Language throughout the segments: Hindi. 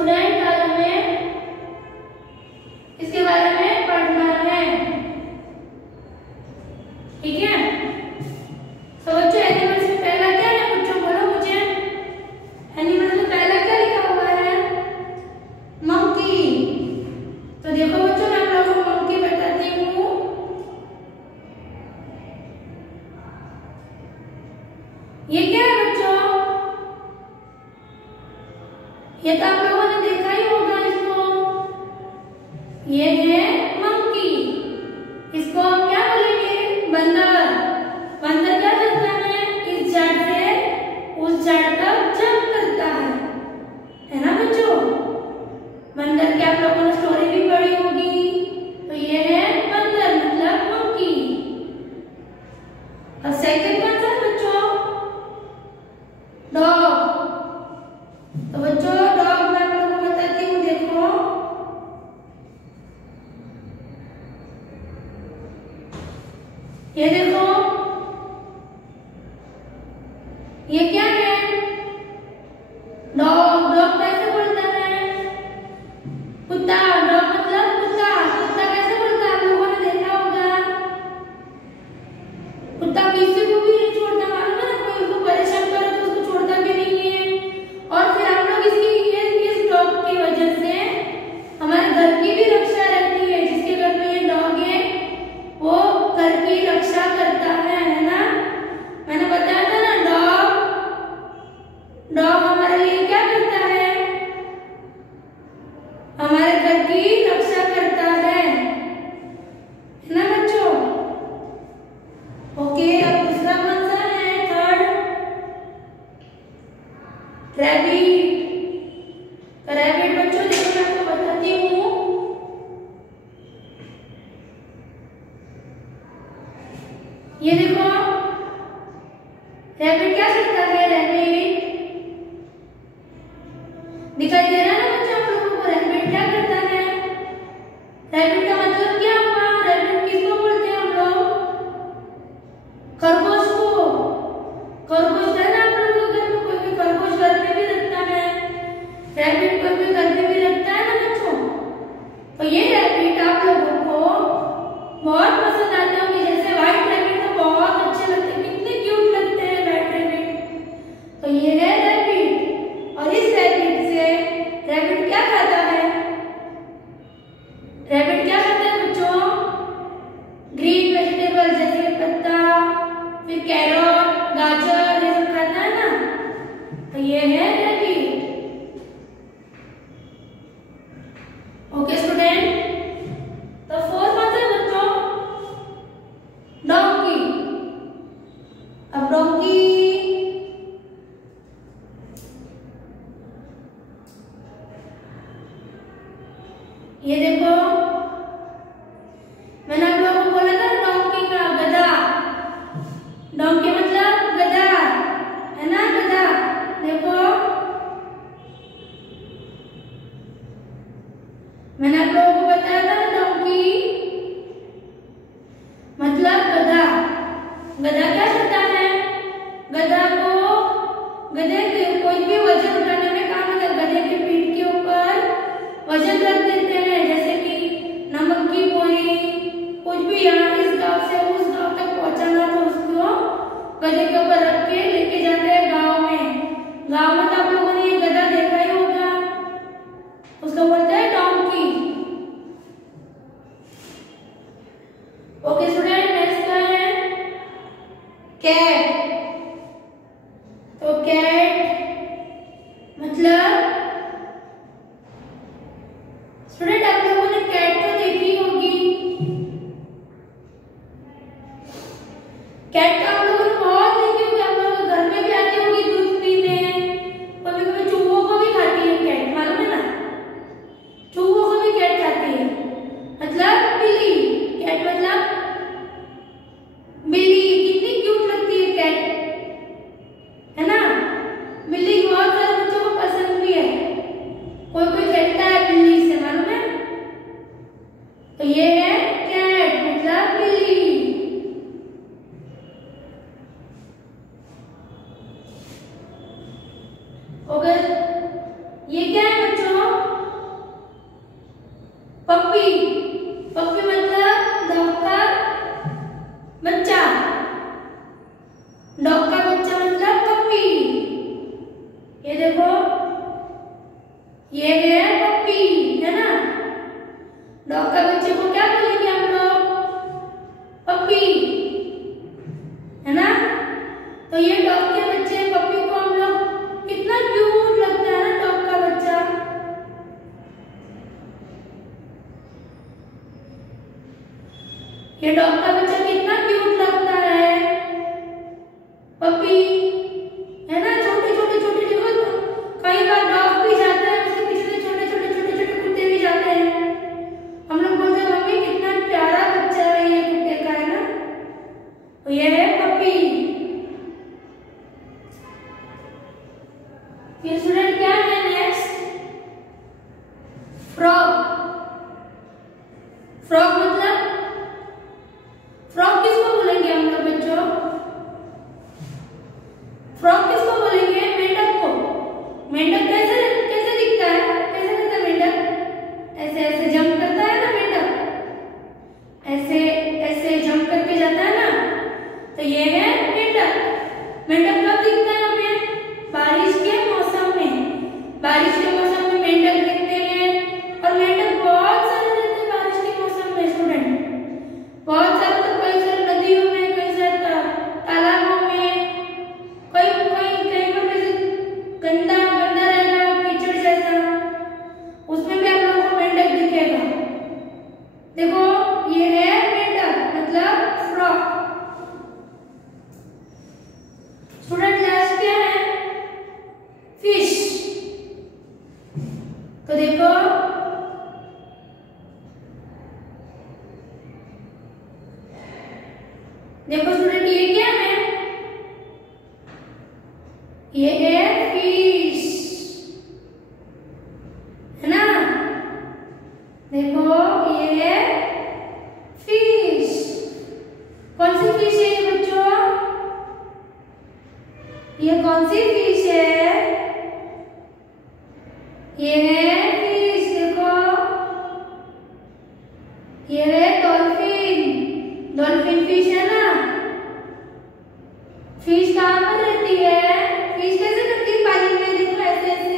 स्टूडेंट आज हमें इसके बारे में पढ़ना है, ठीक है। तो बच्चों एनिमल्स में पहला क्या है बच्चों, बोलो मुझे। एनिमल्स में पहला क्या लिखा हुआ है, मंकी। तो देखो बच्चों मैं आप लोगों को मंकी बताती हूँ। ये क्या है बच्चों, ये तो आप लोगों ने देखा ही होगा इसको। ये है मंकी। इसको हम क्या बोलेंगे, बंदर। बंदर क्या करता है, इस झाड़ से उस झाड़ तक जंप करता है ना बच्चों। बंदर की आप लोगों ने स्टोरी भी पढ़ी होगी। तो ये है बंदर मतलब मंकी। और सेकंड कौन सा बच्चों, डॉग। तो बच्चों डॉग मैं आप लोगों को बताती हूँ, देखो ये देखो ये क्या है, डॉग। डॉग कैसे बोलता है, कुत्ता। डॉग मतलब कुत्ता। कुत्ता कैसे बोलता है, आप लोगों ने देखा होगा। कुत्ता किसी को भी नहीं छोड़ता, मालूम है, कोई उसको परेशान करे तो उसको छोड़ता भी नहीं है। और फिर हम लोग इस डॉग की वजह से हमारे घर की भी रक्षा रहती है। जिसके घर में ये डॉग है वो घर की रक्षा करता है ना। मैंने बताया था ना, डॉग हमारे लिए क्या करता है, हमारे घर की रक्षा करता है ना बच्चों। ओके, अब दूसरा कौन सा है, थर्ड, रैबिट। रैबिट बच्चों देखो मैं आपको बताती हूँ। ये देखो रैबिट क्या करता है, रैबिट दिखाई दे रहा है ना बच्चों आप लोगों को। रैबिट क्या करता है, रैबिट का मतलब क्या हुआ, रैबिट किसको बोलते हैं हम लोग, खरगोश को। खरगोश है ना आप लोगों के घर में, कोई भी खरगोश घर में भी रखता है। रैबिट कोई भी घर में भी रखता है ना बच्चों। तो ये रैबिट आप लोगों को बहुत पसंद आते होंगे। जैसे व्हाइट रैबिट तो बहुत अच्छे लगते हैं, कितने क्यूट लगते हैं व्हाइट रैबिट। तो ये है रैबिट। और इस रैबिट से रैबिट क्या खाता है, रैबिट क्या खाता है बच्चों, ग्रीन वेजिटेबल जैसे पत्ता, फिर कैरट, गाजर, ये सब खाता है ना। तो ये है रैबिट। ओके स्टूडेंट, तो फोर्थ कौन सा बच्चों, डोंकी। अब डोंकी ये देखो मैंने आप लोगों को बोला था डोंकी का गधा। डोंकी मतलब गधा है ना, गधा। देखो मैंने आप लोगों को बताया था डोंकी मतलब गधा। गधा क्या करता है, गधा को, गधे के कोई भी वजन उठाने में काम आता है। गधे की पीठ के ऊपर वजन रख देते हैं, जैसे कि नमक की बोरी, कुछ भी यहाँ इस गांव से उस गांव तक पहुंचाना तो उसको गधे के ऊपर रख के लेके जाते हैं गांव में। गांव में तो आप लोगों ने ये गधा देखा ही होगा, उसको बोलते हैं डोंकी। ओके स्टूडेंट, नेक्स्ट क्या है, कैट। तो कैट मतलब स्टूडेंट आप लोगों ने कैट तो देखी होगी। कैट आप लोगों ने बहुत देखी होगी, आप लोगों के घर में भी आती होगी दूध पीने। कभी कभी चूहों को भी खाती है कैट, मालूम है ना, चूहों को भी कैट खाती है, मतलब बिल्ली। कैट मतलब बिल्ली। कितनी क्यूट लगती है कैट, है ना। बिल्ली बहुत सारे बच्चों को पसंद भी है, कोई कोई खेलता है बिल्ली से, मालूम है। तो ये है कैट मतलब बिल्ली। ओके, ये क्या है बच्चों, डॉग का बच्चे को क्या बोलेंगे हम लोग? पपी, है ना? तो ये डॉग के बच्चे पपी को हम लोग, कितना क्यूट लगता है ना डॉग का बच्चा। ये डॉग का बच्चा कितना क्यूट लगता है, पपी, है ना? छोटे छोटे छोटे देखो, कई बार डॉग भी जाता है, उसके पीछे से छोटे छोटे छोटे छोटे कुत्ते भी जाते हैं। हम लोग बोलते हैं मम्मी कितना प्यारा बच्चा है ये कुत्ते का, है ना? तो ये है पपी। फिर स्टूडेंट क्या है नेक्स्ट? फ्रॉग। फ्रॉग मतलब, फ्रॉग किसको बोलेंगे हम लोग बच्चों? फ्रॉग किसको बोलेंगे? मेंढक को। मेंढक कैसे कैसे दिखता है? कैसे दिखता है मेंढक? ऐसे ऐसे जंप करता है ना मेंढक, ऐसे ऐसे जंप करके जाता है ना, तो ये है मेंढक। मेंढक कब दिखता है हमें? बारिश के मौसम में। बारिश के मौसम में मेंढक दिखते हैं, और मेंढक बहुत सारे रहते हैं बारिश के मौसम में स्टूडेंट। बहुत सारे, तो कई सारे नदियों में, कई सारे तालाबों में, कई कई कहीं पर गंदा गंदा रहेगा, कीचड़ जैसा, उसमें भी आप लोगों को मेंढक दिखेगा। देखो ये है मेंढक मतलब फ्रॉग। स्टूडेंट लास्ट क्या है? फिश। तो देखो देखो स्टूडेंट ये क्या है? ये है फिश, है ना? देखो ये है फिश। कौन सी फिश है ये बच्चों? ये कौन सी फिश है? ये है फिश। देखो ये है डॉल्फिन। डॉल्फिन फिश है ना? फिश कहाँ पर रहती है? फिश कैसे करती है पानी में? देखो ऐसे ऐसे,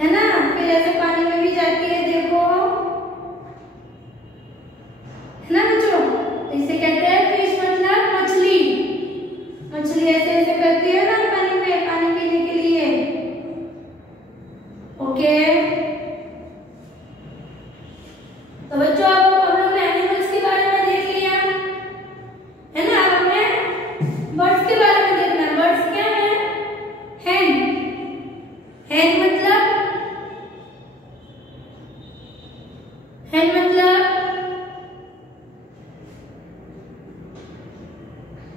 है ना? फिर ऐसे पानी में भी जाती है, देखो, है ना बच्चों? इसे कहते हैं फिश मतलब मछली। मछली ऐसे ऐसे करती है ना पानी में, पानी पीने के लिए। ओके, तो बच्चों अब हम लोग ने एनिमल्स के बारे में देख लिया, है ना? अब हमें बर्ड्स के बारे में देखना है। बर्ड्स क्या है? हैन। हैन मतलब, हैन मतलब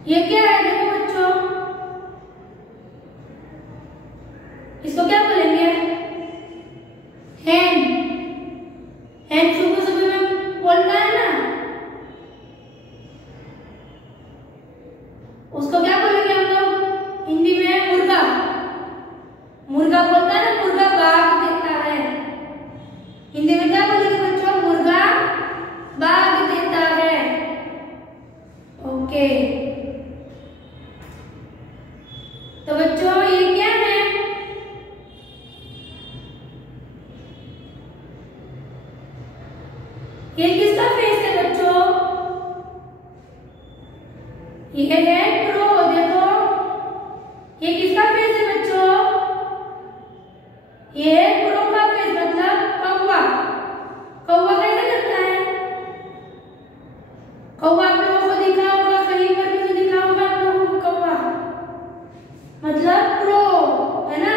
ये क्या है? देखो बच्चों, इसको क्या बोलेंगे? हैन। हैन सुबह सुबह में बोलता है ना, उसको क्या बोलेंगे हम लोग हिंदी में? मुर्गा। मुर्गा बोलता है ना, मुर्गा बाग देता है। हिंदी में क्या बोलेंगे बच्चों? मुर्गा बाग देता है। ओके, तो बच्चों ये क्या है? ये किसका फेस है बच्चों? ये है क्रो। देखो ये किसका फेस है बच्चों? ये है क्रो का फेस मतलब कौवा। कौवा कैसे करता है? कौवा आप लोगों को दिखा होगा, कहीं पर भी तो दिखा होगा आप लोगों को कौवा, मतलब क्रो, है ना?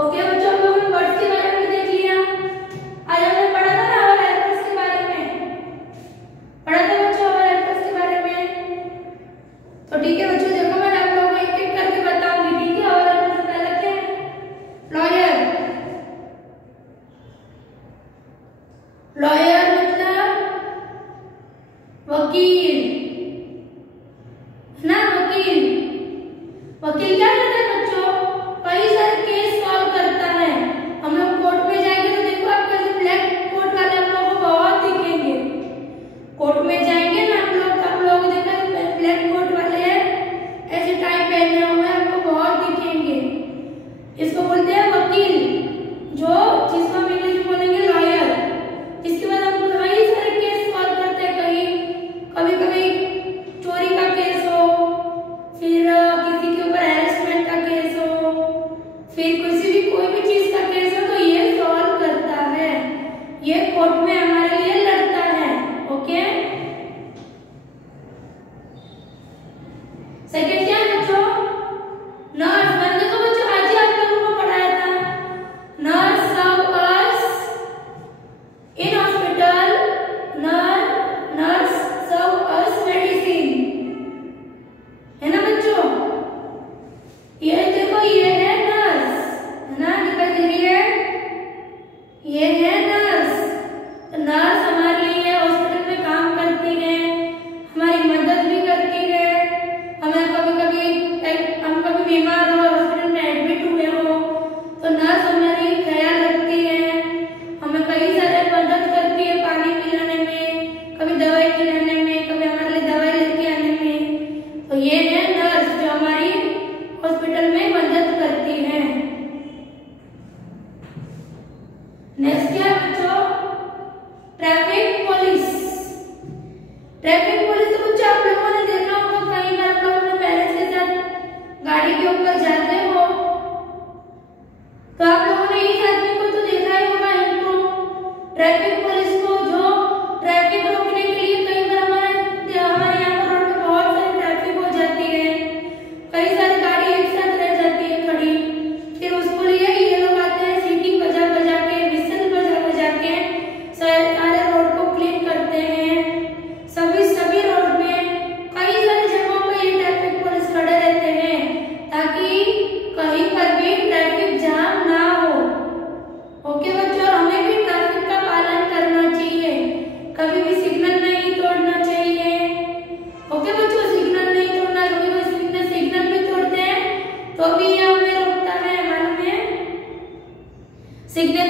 ओके बच्चों, हम लोगों ने बर्ड्स के बारे में देख लिया। आज हमने पढ़ा था ना हमारे हेल्पर्स के बारे में, पढ़ा था बच्चों हमारे हेल्पर्स के बारे में। तो ठीक है बच्चों, देखो मैं आप लोगों को एक एक करके बताऊंगी, ठीक है? और हेल्पर्स पहला क्या है? लॉयर। लॉयर मतलब वकील, है ना? वकील। वकील क्या करता है बच्चों? कई सारे केस सॉल्व करता है। हम लोग कोर्ट में जाएंगे तो देखो आपको ऐसे ब्लैक कोट वाले हम लोगों को बहुत दिखेंगे। कोर्ट में जाएंगे ना हम लोग, तो हम लोग देखा ब्लैक कोट वाले ऐसे टाई पहने हुए हमको बहुत दिखेंगे। इसको बोलते हैं वकील, जो जिसको हम इंग्लिश में बोलेंगे लॉयर। इसके बाद हम कई सारे केस सॉल्व करते हैं। कभी कभी चोरी का केस हो, फिर किसी के ऊपर हैरेसमेंट का केस हो, फिर कोई भी चीज का केस हो, तो ये सॉल्व करता है, ये कोर्ट में हमारे लिए लड़ता है। ओके, सेकंड क्या है बच्चों? नर्स। मैंने देखो बच्चों आज ही आप लोगों को पढ़ाया था, nurse serve us in hospital, nurse serve us medicine, है ना बच्चों? ये देखो ये है नर्स, है ना, दिखाई दे रही है, ये है नर्स। तो नर्स हमारे लिए हॉस्पिटल में काम करती है, हमारी मदद भी करती है। हमें हम कभी बीमार हो, हॉस्पिटल में एडमिट हुए हो, तो नर्स हमारी ख्याल रखती है, हमें कई सारे मदद करती है, पानी पिलाने में, कभी दवाई खिलाने में, कभी हमारे लिए दवाई लेके आने में। तो ये है नर्स जो हमारी हॉस्पिटल में मदद करती है। नेक्स्ट क्या बच्चों? Traffic police. ट्रैफिक पुलिस तो बच्चों आप लोगों ने देखा होगा, कई बार आप लोग अपने पेरेंट्स के साथ गाड़ी के ऊपर जाते हो, तो आप लोगों ने इस आदमी को तो देखा ही होगा, इनको ट्रैफिक पुलिस को, जो ट्रैफिक रोकने के लिए कई बार हमारे यहाँ पर रोड पे बहुत सारी ट्रैफिक हो जाती है, कई सारी गाड़ी एक साथ रह जाती है खड़ी, फिर उसको लिए ये लोग आते हैं, सीटी बजा बजा के, विसल बजा बजा के सारे रोड को क्लीन करते हैं। सभी रोड में कई सारी जगहों पे ये ट्रैफिक पुलिस खड़े रहते हैं, ताकि कहीं पर भी ट्रैफिक जाम ना हो। ओके बच्चों, हमें भी ट्रैफिक का पालन करना चाहिए, कभी भी सिग्नल नहीं तोड़ना चाहिए। ओके बच्चों, सिग्नल नहीं तोड़ना, कभी कोई सिग्नल भी तोड़ते हैं तो भी ये हमें रोकता है, मालूम है? सिग्नल